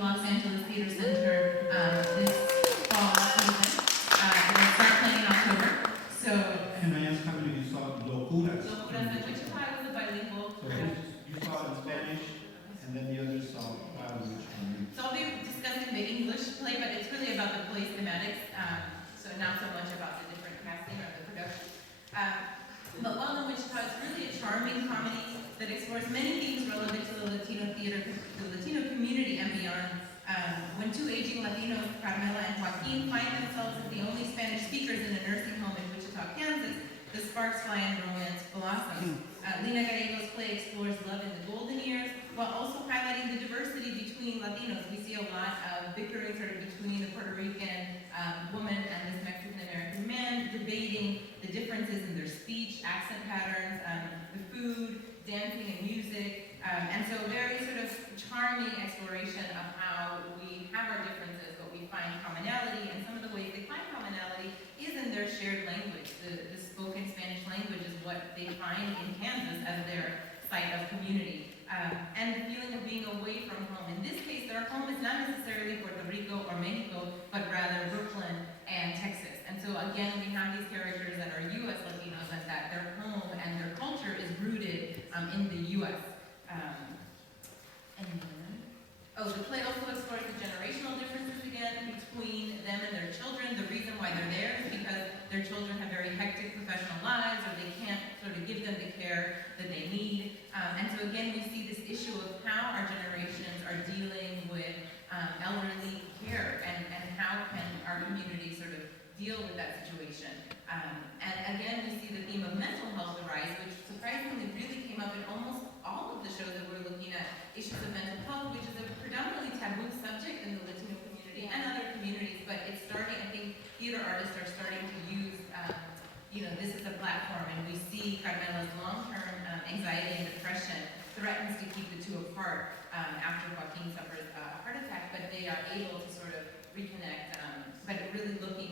Los Angeles Theater Center this fall season. It'll start playing in October. So, Can I ask how many of you saw Locuras? Locuras at Wichita was a bilingual So production. you saw it in Spanish, and then the others saw which one? So I'll be discussing the English play, but it's really about the play's thematics, so not so much about the different casting or the production. But While in Wichita is really a charming comedy that explores many themes relevant to the Latino theater, the Latino community and beyond. When two aging Latinos, Carmela and Joaquin, find themselves as the only Spanish speakers in a nursing home in Wichita, Kansas, the sparks fly and romance blossoms. Lina Gallego's play explores love in the golden years, while also highlighting the diversity between Latinos. We see a lot of bickering sort of between the Puerto Rican woman and this Mexican-American man, debating the differences in their speech, accent patterns, the food, dancing and music, and so very sort of charming exploration of how we have our differences, but we find commonality, and some of the ways they find commonality is in their shared language. The spoken Spanish language is what they find in Kansas as their site of community. And the feeling of being away from home. In this case, their home is not necessarily Puerto Rico or Mexico, but rather Brooklyn and Texas. And so again, we have these characters that are U.S. Latinos and that their home and their culture is rooted in the U.S. The play also explores the generational differences again between them and their children. The reason why they're there is because their children have very hectic professional lives, or they can't sort of give them the care that they need. And so again, we see this issue of how our generations are dealing with elderly care, and how can our community sort of deal with that situation. And again, we see the theme of mental health arise, which surprisingly really came up in almost all of the shows that we're looking at, issues of mental health, which is a predominantly taboo subject in the Latino community and other communities, but it's starting, I think theater artists are starting to use, this as a platform, and we see Carmela's long-term anxiety and depression threatens to keep the two apart after Joaquin suffers a heart attack, but they are able to sort of reconnect, but really looking